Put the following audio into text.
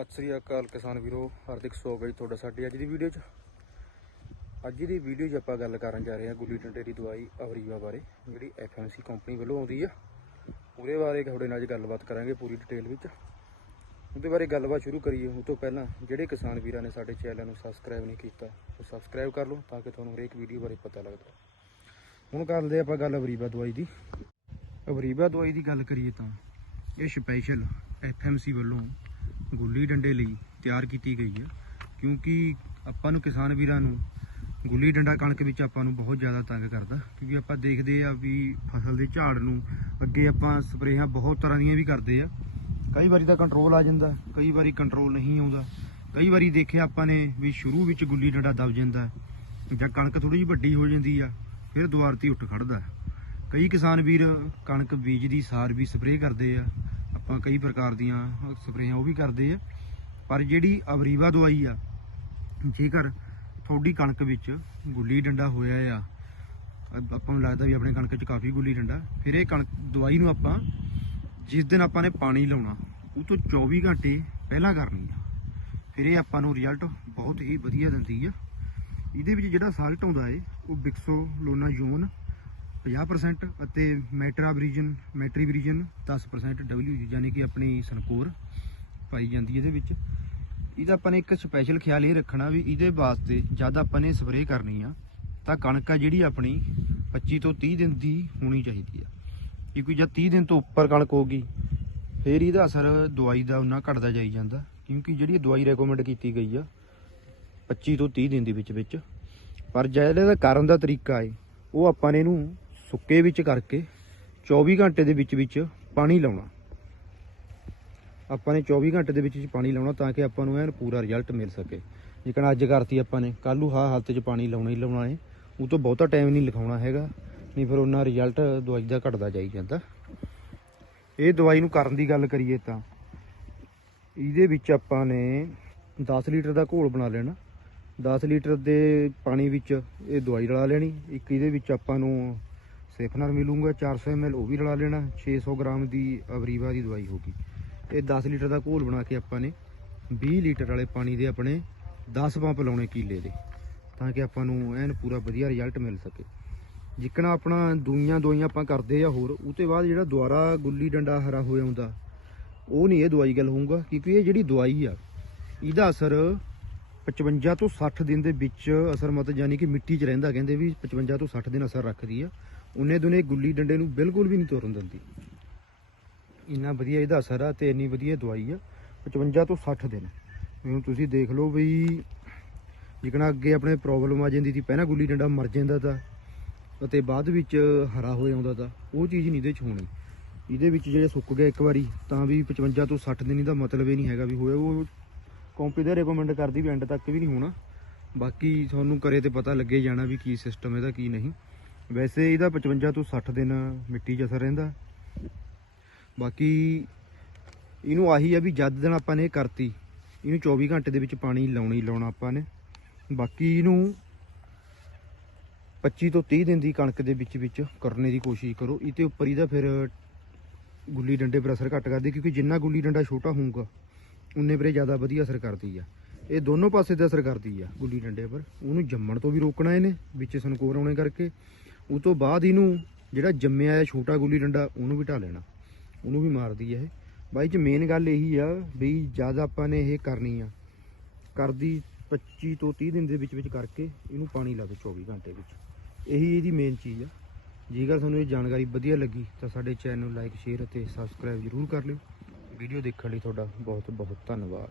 ਸਤਿ ਸ੍ਰੀ ਅਕਾਲ ਕਿਸਾਨ ਵੀਰੋ, ਹਾਰਦਿਕ ਸਵਾਗਤ ਹੈ ਤੁਹਾਡਾ ਸਾਡੀ ਅੱਜ ਦੀ ਵੀਡੀਓ 'ਚ। ਅੱਜ ਦੀ ਵੀਡੀਓ 'ਚ ਆਪਾਂ ਗੱਲ ਕਰਨ ਜਾ ਰਹੇ ਹਾਂ ਗੁੱਲੀ ਡੰਡੇ ਦੀ ਦਵਾਈ ਅਵਰੀਵਾ ਬਾਰੇ, ਜਿਹੜੀ ਐਫਐਮਸੀ ਕੰਪਨੀ ਵੱਲੋਂ ਆਉਂਦੀ ਆ। ਉਹਦੇ ਬਾਰੇ ਤੁਹਾਡੇ ਨਾਲ ਅੱਜ ਗੱਲਬਾਤ ਕਰਾਂਗੇ ਪੂਰੀ ਡਿਟੇਲ ਵਿੱਚ। ਉਹਦੇ ਬਾਰੇ ਗੱਲਬਾਤ ਸ਼ੁਰੂ ਕਰੀਏ। ਉਸ ਤੋਂ ਪਹਿਲਾਂ ਜਿਹੜੇ ਕਿਸਾਨ ਵੀਰਾਂ ਨੇ ਸਾਡੇ ਚੈਨਲ ਨੂੰ ਸਬਸਕ੍ਰਾਈਬ ਨਹੀਂ ਕੀਤਾ, ਉਹ ਸਬਸਕ੍ਰਾਈਬ ਕਰ ਲਓ ਤਾਂ ਕਿ ਤੁਹਾਨੂੰ ਹਰੇਕ ਵੀਡੀਓ ਬਾਰੇ ਪਤਾ ਲੱਗਦਾ ਹੁਣ ਕਰਦੇ ਆਪਾਂ ਗੱਲ ਅਵਰੀਵਾ ਦਵਾਈ ਦੀ। ਅਵਰੀਵਾ ਦਵਾਈ ਦੀ ਗੱਲ ਕਰੀਏ ਤਾਂ ਇਹ ਸਪੈਸ਼ਲ ਐਫਐਮਸੀ ਵੱਲੋਂ ਗੁੱਲੀ ਡੰਡੇ ਲਈ ਤਿਆਰ ਕੀਤੀ ਗਈ ਹੈ, ਕਿਉਂਕਿ ਆਪਾਂ ਨੂੰ ਕਿਸਾਨ ਵੀਰਾਂ ਨੂੰ ਗੁੱਲੀ ਡੰਡਾ ਕਣਕ ਵਿੱਚ ਆਪਾਂ ਨੂੰ ਬਹੁਤ ਜ਼ਿਆਦਾ ਤੰਗ ਕਰਦਾ, ਕਿਉਂਕਿ ਆਪਾਂ ਦੇਖਦੇ ਆ ਵੀ ਫਸਲ ਦੇ ਝਾੜ ਨੂੰ ਅੱਗੇ ਆਪਾਂ ਸਪਰੇਹਾਂ ਬਹੁਤ ਤਰ੍ਹਾਂ ਦੀਆਂ ਵੀ ਕਰਦੇ ਆ। ਕਈ ਵਾਰੀ ਤਾਂ ਕੰਟਰੋਲ ਆ ਜਾਂਦਾ, ਕਈ ਵਾਰੀ ਕੰਟਰੋਲ ਨਹੀਂ ਆਉਂਦਾ। ਕਈ ਵਾਰੀ ਦੇਖਿਆ ਆਪਾਂ ਨੇ ਵੀ ਸ਼ੁਰੂ ਵਿੱਚ ਗੁੱਲੀ ਡੰਡਾ ਦਬ ਜਾਂਦਾ, ਜਾਂ ਕਣਕ ਥੋੜੀ ਜਿਹੀ ਵੱਡੀ ਹੋ ਜਾਂਦੀ ਆ, ਫਿਰ ਦੁਆਰ ਤੇ ਉੱਠ ਖੜਦਾ ਕਈ ਕਿਸਾਨ ਵੀਰ ਕਣਕ ਬੀਜ ਦੀ ਸਾਰ ਵੀ ਸਪਰੇਅ ਕਰਦੇ ਆ ਕਈ ਪ੍ਰਕਾਰ ਦੀਆਂ ਸਪਰੇਆਂ ਉਹ ਵੀ ਕਰਦੇ ਆ। ਪਰ ਜਿਹੜੀ ਅਵਰੀਵਾ ਦਵਾਈ ਆ, ਜੇਕਰ ਤੁਹਾਡੀ ਕਣਕ ਵਿੱਚ ਗੁੱਲੀ ਡੰਡਾ ਹੋਇਆ ਆ ਆਪਾਂ ਨੂੰ ਲੱਗਦਾ ਵੀ ਆਪਣੇ ਕਣਕ 'ਚ ਕਾਫੀ ਗੁੱਲੀ ਡੰਡਾ, ਫਿਰ ਇਹ ਕਣਕ, ਦਵਾਈ ਨੂੰ ਆਪਾਂ ਜਿਸ ਦਿਨ ਆਪਾਂ ਨੇ ਪਾਣੀ ਲਾਉਣਾ, ਉਹ ਤੋਂ 24 ਘੰਟੇ ਪਹਿਲਾਂ ਕਰਨੀ ਆ। ਫਿਰ ਇਹ ਆਪਾਂ ਨੂੰ ਰਿਜ਼ਲਟ ਬਹੁਤ ਹੀ ਵਧੀਆ ਦਿੰਦੀ ਆ। ਇਹਦੇ ਵਿੱਚ ਜਿਹੜਾ ਸਾਲਟ ਆਉਂਦਾ ਏ, ਉਹ ਬਿਕਸੋ ਲੋਨਾ ਯੂਨ 50% ਅਤੇ ਮੈਟਰਾਬਰੀਜਨ ਮੈਟਰੀਬਰੀਜਨ 10% ਡਬਲਯੂ ਯਾਨੀ ਕਿ ਆਪਣੀ ਸਨਕੋਰ ਪਾਈ ਜਾਂਦੀ ਇਹਦੇ ਵਿੱਚ। ਇਹਦਾ ਆਪਾਂ ਨੇ ਇੱਕ ਸਪੈਸ਼ਲ ਖਿਆਲ ਇਹ ਰੱਖਣਾ ਵੀ ਇਹਦੇ ਵਾਸਤੇ ਜਦ ਆਪਾਂ ਨੇ ਸਪਰੇਅ ਕਰਨੀ ਆ, ਤਾਂ ਕਣਕ ਆ ਜਿਹੜੀ ਆਪਣੀ 25 ਤੋਂ 30 ਦਿਨ ਦੀ ਹੋਣੀ ਚਾਹੀਦੀ ਆ। ਕਿਉਂਕਿ ਜਦ 30 ਦਿਨ ਤੋਂ ਉੱਪਰ ਕਣਕ ਹੋਗੀ ਫਿਰ ਇਹਦਾ ਅਸਰ ਦਵਾਈ ਦਾ ਉਨਾ ਘਟਦਾ ਜਾਈ ਜਾਂਦਾ, ਕਿਉਂਕਿ ਜਿਹੜੀ ਦਵਾਈ ਰეკਮੈਂਡ ਕੀਤੀ ਗਈ ਆ 25 ਤੋਂ 30 ਦਿਨ ਦੇ ਵਿੱਚ ਵਿੱਚ ਪਰ ਜਿਹੜਾ ਇਹਦਾ ਕਰਨ ਦਾ ਤਰੀਕਾ ਏ, ਉਹ ਆਪਾਂ ਨੇ ਇਹਨੂੰ ਸੁੱਕੇ ਵਿੱਚ ਕਰਕੇ 24 ਘੰਟੇ ਦੇ ਵਿੱਚ ਵਿੱਚ ਪਾਣੀ ਲਾਉਣਾ। ਆਪਾਂ ਨੇ 24 ਘੰਟੇ ਦੇ ਵਿੱਚ ਵਿੱਚ ਪਾਣੀ ਲਾਉਣਾ ਤਾਂ ਕਿ ਆਪਾਂ ਨੂੰ ਐਨ ਪੂਰਾ ਰਿਜ਼ਲਟ ਮਿਲ ਸਕੇ। ਜਿਕਣ ਅੱਜ ਕਰਤੀ ਆਪਾਂ ਨੇ ਕੱਲ ਨੂੰ ਹਾ ਹਾਲਤ 'ਚ ਪਾਣੀ ਲਾਉਣਾ ਹੀ ਲਾਉਣਾ ਏ। ਉਹ ਤੋਂ ਬਹੁਤਾ ਟਾਈਮ ਨਹੀਂ ਲਿਖਾਉਣਾ ਹੈਗਾ, ਨਹੀਂ ਫਿਰ ਉਹਨਾਂ ਰਿਜ਼ਲਟ ਦਵਾਈ ਦਾ ਘਟਦਾ ਜਾਈ ਜਾਂਦਾ। ਇਹ ਦਵਾਈ ਨੂੰ ਕਰਨ ਦੀ ਗੱਲ ਕਰੀਏ ਤਾਂ ਇਹਦੇ ਵਿੱਚ ਆਪਾਂ ਨੇ 10 ਲੀਟਰ ਦਾ ਘੋਲ ਬਣਾ ਲੈਣਾ। 10 ਲੀਟਰ ਦੇ ਪਾਣੀ ਵਿੱਚ ਇਹ ਦਵਾਈ ਰਲਾ ਲੈਣੀ। ਇੱਕ ਇਹਦੇ ਵਿੱਚ ਆਪਾਂ ਨੂੰ ਸੇਫਨਰ ਮਿਲੂਗਾ 400 ml ਉਹ ਵੀ ਰਲਾ ਲੈਣਾ 600 ਗ੍ਰਾਮ ਦੀ ਅਵਰੀਵਾ ਦੀ ਦਵਾਈ ਹੋਗੀ ਇਹ 10 ਲੀਟਰ ਦਾ ਘੋਲ ਬਣਾ ਕੇ ਆਪਾਂ ਨੇ 20 ਲੀਟਰ ਵਾਲੇ ਪਾਣੀ ਦੇ ਆਪਣੇ 10 ਪੰਪ ਲਾਉਣੇ ਕੀਲੇ ਦੇ, ਤਾਂ ਕਿ ਆਪਾਂ ਨੂੰ ਐਨ ਪੂਰਾ ਵਧੀਆ ਰਿਜ਼ਲਟ ਮਿਲ ਸਕੇ। ਜਿੱਕਣਾ ਆਪਣਾ ਦੂਈਆਂ ਦਵਾਈਆਂ ਆਪਾਂ ਕਰਦੇ ਆ ਹੋਰ, ਉਹ ਤੋਂ ਬਾਅਦ ਜਿਹੜਾ ਦੁਆਰਾ ਗੁੱਲੀ ਡੰਡਾ ਹਰਾ ਹੋ ਜਾਂਦਾ ਉਹ ਨਹੀਂ ਇਹ ਦਵਾਈ ਗੱਲ ਹੋਊਗਾ, ਕਿਉਂਕਿ ਇਹ ਜਿਹੜੀ ਦਵਾਈ ਆ, ਇਹਦਾ ਅਸਰ 55 ਤੋਂ 60 ਦਿਨ ਦੇ ਵਿੱਚ ਅਸਰ ਮਤ ਯਾਨੀ ਕਿ ਮਿੱਟੀ 'ਚ ਰਹਿੰਦਾ, ਕਹਿੰਦੇ ਵੀ 55 ਤੋਂ 60 ਦਿਨ ਅਸਰ ਰੱਖਦੀ ਆ। ਉਹਨੇ ਦੁਨੇ ਗੁੱਲੀ ਡੰਡੇ ਨੂੰ ਬਿਲਕੁਲ ਵੀ ਨਹੀਂ ਤੁਰਨ ਦਿੰਦੀ। ਇੰਨਾ ਵਧੀਆ ਇਹਦਾ ਅਸਰ ਆ ਤੇ ਇੰਨੀ ਵਧੀਆ ਦਵਾਈ ਆ 55 ਤੋਂ 60 ਦਿਨ। ਹੁਣ ਤੁਸੀਂ ਦੇਖ ਲਓ ਵੀ ਜਿਕਣਾ ਅੱਗੇ ਆਪਣੇ ਪ੍ਰੋਬਲਮ ਆ ਜਾਂਦੀ ਸੀ, ਪਹਿਲਾਂ ਗੁੱਲੀ ਡੰਡਾ ਮਰ ਜਾਂਦਾ ਤਾਂ, ਅਤੇ ਬਾਅਦ ਵਿੱਚ ਹਰਾ ਹੋ ਜਾਂਦਾ ਤਾਂ, ਉਹ ਚੀਜ਼ ਨਹੀਂ ਇਹਦੇ 'ਚ ਹੋਣੀ। ਇਹਦੇ ਵਿੱਚ ਜਿਹੜੇ ਸੁੱਕ ਗਿਆ ਇੱਕ ਵਾਰੀ, ਤਾਂ ਵੀ 55 ਤੋਂ 60 ਦਿਨ ਇਹਦਾ ਮਤਲਬ ਇਹ ਨਹੀਂ ਹੈਗਾ ਵੀ ਹੋਇਆ। ਉਹ ਕੰਪਨੀ ਦਾ ਰეკਮੈਂਡ ਕਰਦੀ ਵੀ ਐਂਡ ਤੱਕ ਵੀ ਨਹੀਂ ਹੋਣਾ। ਬਾਕੀ ਤੁਹਾਨੂੰ ਕਰੇ ਤੇ ਪਤਾ ਲੱਗੇ ਜਾਣਾ ਵੀ ਕੀ ਸਿਸਟਮ ਇਹਦਾ, ਕੀ ਨਹੀਂ। ਵੈਸੇ ਇਹਦਾ 55 ਤੋਂ 60 ਦਿਨ ਮਿੱਟੀ 'ਚ ਅਸਰ ਰਹਿੰਦਾ। ਬਾਕੀ ਇਹਨੂੰ ਆਹੀ ਆ ਵੀ ਜਦ ਦਿਨ ਆਪਾਂ ਨੇ ਕਰਤੀ, ਇਹਨੂੰ 24 ਘੰਟੇ ਦੇ ਵਿੱਚ ਪਾਣੀ ਲਾਉਣਾ ਹੀ ਲਾਉਣਾ ਆਪਾਂ ਨੇ। ਬਾਕੀ ਇਹਨੂੰ 25 ਤੋਂ 30 ਦਿਨ ਦੀ ਕਣਕ ਦੇ ਵਿੱਚ ਵਿੱਚ ਕਰਨੇ ਦੀ ਕੋਸ਼ਿਸ਼ ਕਰੋ। ਇਹਦੇ ਉੱਪਰ ਇਹਦਾ ਫਿਰ ਗੁੱਲੀ ਡੰਡੇ ਪਰ ਅਸਰ ਘੱਟ ਕਰਦੀ, ਕਿਉਂਕਿ ਜਿੰਨਾ ਗੁੱਲੀ ਡੰਡਾ ਛੋਟਾ ਹੋਊਗਾ, ਉਨੇ ਪਰੇ ਜ਼ਿਆਦਾ ਵਧੀਆ ਅਸਰ ਕਰਦੀ ਆ। ਇਹ ਦੋਨੋਂ ਪਾਸੇ ਤੇ ਅਸਰ ਕਰਦੀ ਆ ਗੁੱਲੀ ਡੰਡੇ ਪਰ। ਉਹਨੂੰ ਜੰਮਣ ਤੋਂ ਵੀ ਰੋਕਣਾ ਇਹਨੇ, ਵਿੱਚ ਸੰਕੋਰ ਆਉਣੇ ਕਰਕੇ। ਉਹ ਤੋਂ ਬਾਅਦ ਇਹਨੂੰ ਜਿਹੜਾ ਜੰਮਿਆ ਹੈ ਛੋਟਾ ਗੁੱਲੀ ਡੰਡਾ, ਉਹਨੂੰ ਵੀ ਢਾ ਲੈਣਾ। ਉਹਨੂੰ ਵੀ ਮਾਰਦੀ ਆ ਇਹ। ਬਾਈ ਚ ਮੇਨ ਗੱਲ ਇਹੀ ਆ ਵੀ ਜਦ ਆਪਾਂ ਨੇ ਇਹ ਕਰਨੀ ਆ, ਕਰਦੀ 25 ਤੋਂ 30 ਦਿਨ ਦੇ ਵਿੱਚ ਵਿੱਚ ਕਰਕੇ ਇਹਨੂੰ ਪਾਣੀ ਲਾ ਦਿਓ 24 ਘੰਟੇ ਵਿੱਚ। ਇਹੀ ਇਹਦੀ ਮੇਨ ਚੀਜ਼ ਆ। ਜੇਕਰ ਤੁਹਾਨੂੰ ਇਹ ਜਾਣਕਾਰੀ ਵਧੀਆ ਲੱਗੀ ਤਾਂ ਸਾਡੇ ਚੈਨਲ ਨੂੰ ਲਾਈਕ ਸ਼ੇਅਰ ਅਤੇ ਸਬਸਕ੍ਰਾਈਬ ਜ਼ਰੂਰ ਕਰ ਲਿਓ। ਵੀਡੀਓ ਦੇਖਣ ਲਈ ਤੁਹਾਡਾ ਬਹੁਤ ਬਹੁਤ ਧੰਨਵਾਦ।